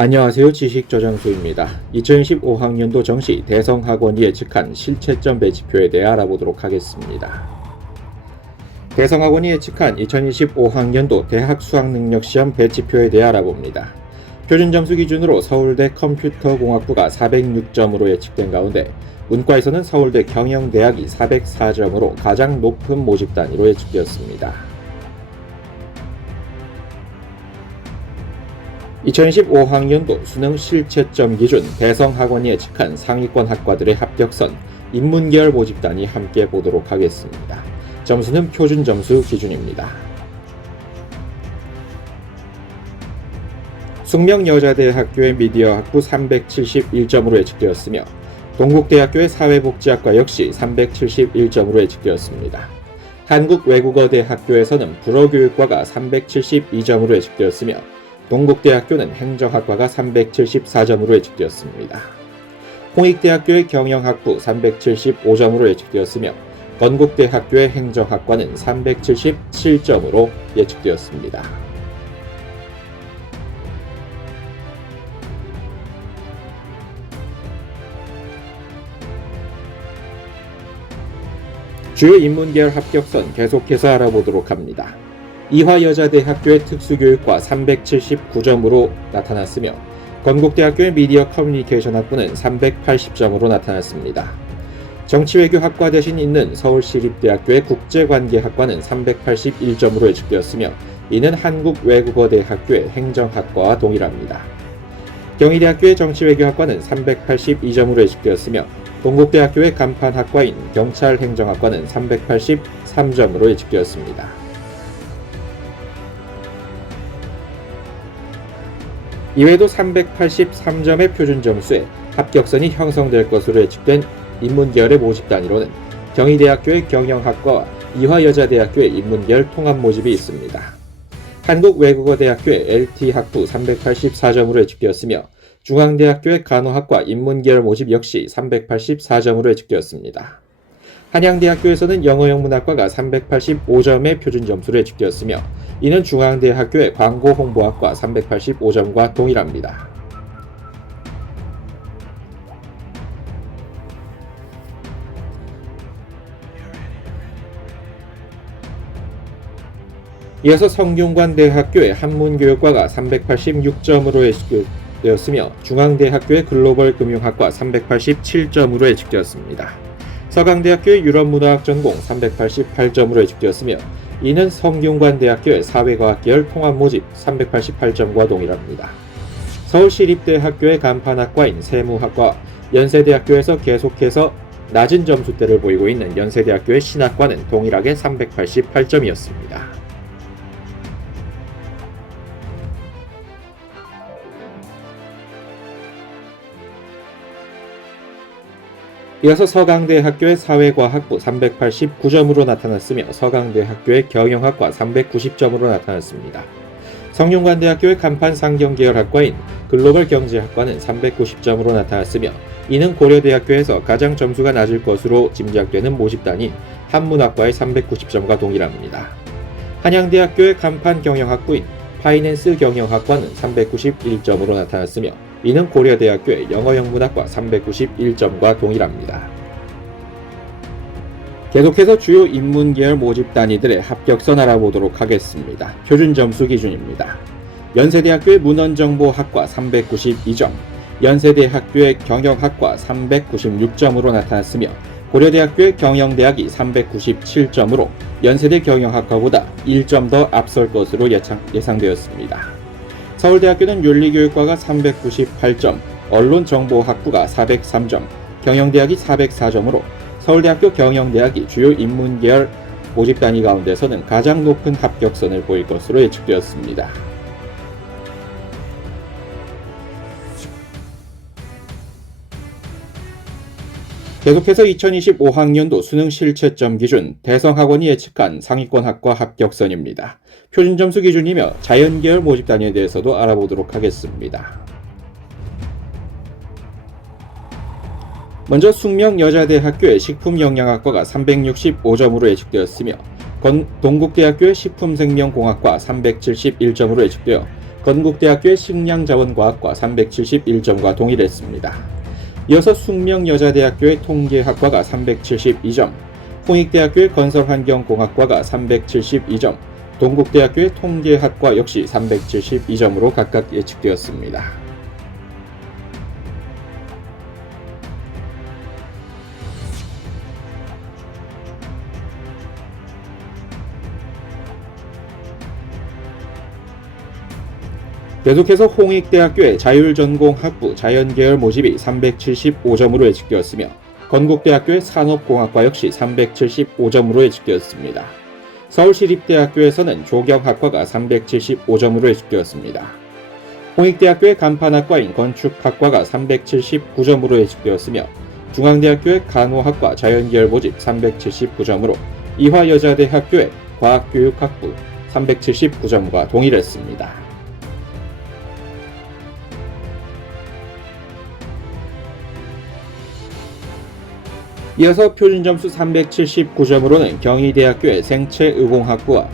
안녕하세요. 지식저장소입니다. 2015학년도 정시 대성학원이 예측한 실채점 배치표에 대해 알아보도록 하겠습니다. 대성학원이 예측한 2025학년도 대학 수학능력시험 배치표에 대해 알아봅니다. 표준 점수 기준으로 서울대 컴퓨터공학부가 406점으로 예측된 가운데 문과에서는 서울대 경영대학이 404점으로 가장 높은 모집 단위로 예측되었습니다. 2015학년도 수능 실채점 기준 대성학원이 예측한 상위권 학과들의 합격선 인문계열 모집단이 함께 보도록 하겠습니다. 점수는 표준 점수 기준입니다. 숙명여자대학교의 미디어학부 371점으로 예측되었으며 동국대학교의 사회복지학과 역시 371점으로 예측되었습니다. 한국외국어대학교에서는 불어교육과가 372점으로 예측되었으며 동국대학교는 행정학과가 374점으로 예측되었습니다. 홍익대학교의 경영학부 375점으로 예측되었으며 건국대학교의 행정학과는 377점으로 예측되었습니다. 주요 인문계열 합격선 계속해서 알아보도록 합니다. 이화여자대학교의 특수교육과 379점으로 나타났으며 건국대학교의 미디어 커뮤니케이션 학부는 380점으로 나타났습니다. 정치외교학과 대신 있는 서울시립대학교의 국제관계학과는 381점으로 예측되었으며 이는 한국외국어대학교의 행정학과와 동일합니다. 경희대학교의 정치외교학과는 382점으로 예측되었으며 동국대학교의 간판학과인 경찰행정학과는 383점으로 예측되었습니다. 이외에도 383점의 표준 점수에 합격선이 형성될 것으로 예측된 인문계열의 모집 단위로는 경희대학교의 경영학과와 이화여자대학교의 인문계열 통합 모집이 있습니다. 한국외국어대학교의 LT학부 384점으로 예측되었으며 중앙대학교의 간호학과 인문계열 모집 역시 384점으로 예측되었습니다. 한양대학교에서는 영어영문학과가 385점의 표준 점수로 예측되었으며 이는 중앙대학교의 광고홍보학과 385점과 동일합니다. 이어서 성균관대학교의 한문교육과가 386점으로 예측되었으며 중앙대학교의 글로벌 금융학과 387점으로 예측되었습니다. 서강대학교의 유럽문화학 전공 388점으로 예측되었으며 이는 성균관대학교의 사회과학 계열 통합 모집 388점과 동일합니다. 서울시립대학교의 간판학과인 세무학과 연세대학교에서 계속해서 낮은 점수대를 보이고 있는 연세대학교의 신학과는 동일하게 388점이었습니다. 이어서 서강대 학교의 사회과학부 389점으로 나타났으며 서강대 학교의 경영학과 390점으로 나타났습니다. 성균관대학교의 간판 상경계열학과인 글로벌경제학과는 390점으로 나타났으며 이는 고려대학교에서 가장 점수가 낮을 것으로 짐작되는 모집단인 한문학과의 390점과 동일합니다. 한양대학교의 간판 경영학부인 파이낸스 경영학과는 391점으로 나타났으며 이는 고려대학교의 영어영문학과 391점과 동일합니다. 계속해서 주요 인문계열 모집 단위들의 합격선 알아보도록 하겠습니다. 표준 점수 기준입니다. 연세대학교의 문헌정보학과 392점, 연세대학교의 경영학과 396점으로 나타났으며 고려대학교의 경영대학이 397점으로 연세대 경영학과보다 1점 더 앞설 것으로 예상, 예상되었습니다. 서울대학교는 윤리교육과가 398점, 언론정보학부가 403점, 경영대학이 404점으로 서울대학교 경영대학이 주요 인문계열 모집 단위 가운데서는 가장 높은 합격선을 보일 것으로 예측되었습니다. 계속해서 2025학년도 수능 실채점 기준 대성학원이 예측한 상위권 학과 합격선입니다. 표준 점수 기준이며 자연계열 모집 단위에 대해서도 알아보도록 하겠습니다. 먼저 숙명여자대학교의 식품영양학과가 365점으로 예측되었으며 건, 동국대학교의 식품생명공학과 371점으로 예측되어 건국대학교의 식량자원과학과 371점과 동일했습니다. 이어서 숙명여자대학교의 통계학과가 372점, 홍익대학교의 건설환경공학과가 372점, 동국대학교의 통계학과 역시 372점으로 각각 예측되었습니다. 계속해서 홍익대학교의 자율전공 학부 자연계열 모집이 375점으로 예측되었으며 건국대학교의 산업공학과 역시 375점으로 예측되었습니다. 서울시립대학교에서는 조경학과가 375점으로 예측되었습니다. 홍익대학교의 간판학과인 건축학과가 379점으로 예측되었으며 중앙대학교의 간호학과 자연계열 모집 379점으로 이화여자대학교의 과학교육학부 379점과 동일했습니다. 이어서 표준 점수 379점으로는 경희대학교의 생체의공학부와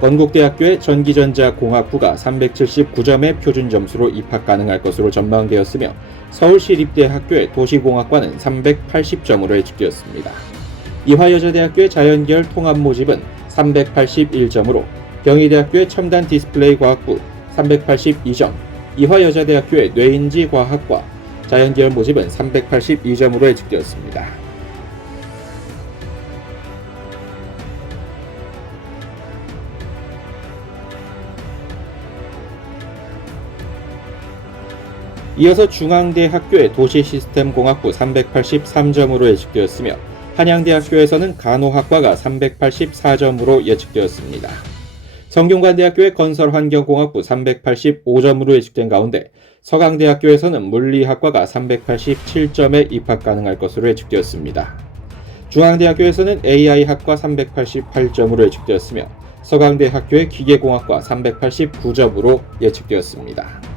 건국대학교의 전기전자공학부가 379점의 표준 점수로 입학 가능할 것으로 전망되었으며 서울시립대학교의 도시공학과는 380점으로 예측되었습니다. 이화여자대학교의 자연계열 통합 모집은 381점으로 경희대학교의 첨단 디스플레이 과학부 382점, 이화여자대학교의 뇌인지 과학과 자연계열 모집은 382점으로 예측되었습니다. 이어서 중앙대학교의 도시시스템공학부 383점으로 예측되었으며 한양대학교에서는 간호학과가 384점으로 예측되었습니다. 성균관대학교의 건설환경공학부 385점으로 예측된 가운데 서강대학교에서는 물리학과가 387점에 입학 가능할 것으로 예측되었습니다. 중앙대학교에서는 AI학과 388점으로 예측되었으며 서강대학교의 기계공학과 389점으로 예측되었습니다.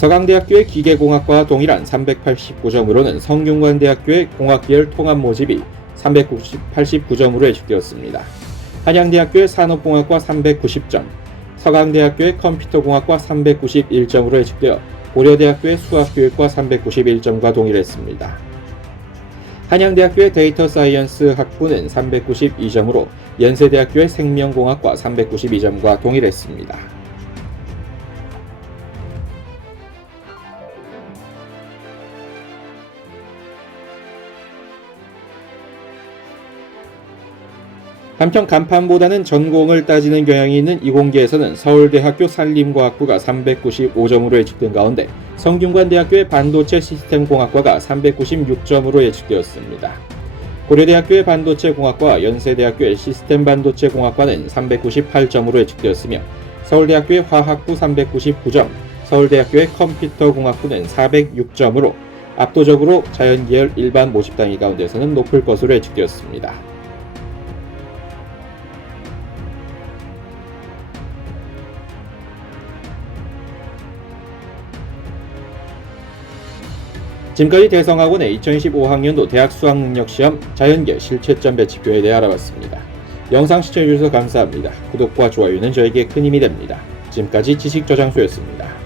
서강대학교의 기계공학과와 동일한 389점으로는 성균관대학교의 공학계열 통합 모집이 389점으로 예측되었습니다. 한양대학교의 산업공학과 390점, 서강대학교의 컴퓨터공학과 391점으로 예측되어 고려대학교의 수학교육과 391점과 동일했습니다. 한양대학교의 데이터 사이언스 학부는 392점으로 연세대학교의 생명공학과 392점과 동일했습니다. 한편 간판보다는 전공을 따지는 경향이 있는 이공계에서는 서울대학교 산림과학부가 395점으로 예측된 가운데 성균관대학교의 반도체 시스템공학과가 396점으로 예측되었습니다. 고려대학교의 반도체공학과 연세대학교의 시스템 반도체공학과는 398점으로 예측되었으며 서울대학교의 화학부 399점, 서울대학교의 컴퓨터공학부는 406점으로 압도적으로 자연계열 일반 모집 단위 가운데서는 높을 것으로 예측되었습니다. 지금까지 대성학원의 2025학년도 대학 수학능력시험 자연계 실채점 배치표에 대해 알아봤습니다. 영상 시청해주셔서 감사합니다. 구독과 좋아요는 저에게 큰 힘이 됩니다. 지금까지 지식저장소였습니다.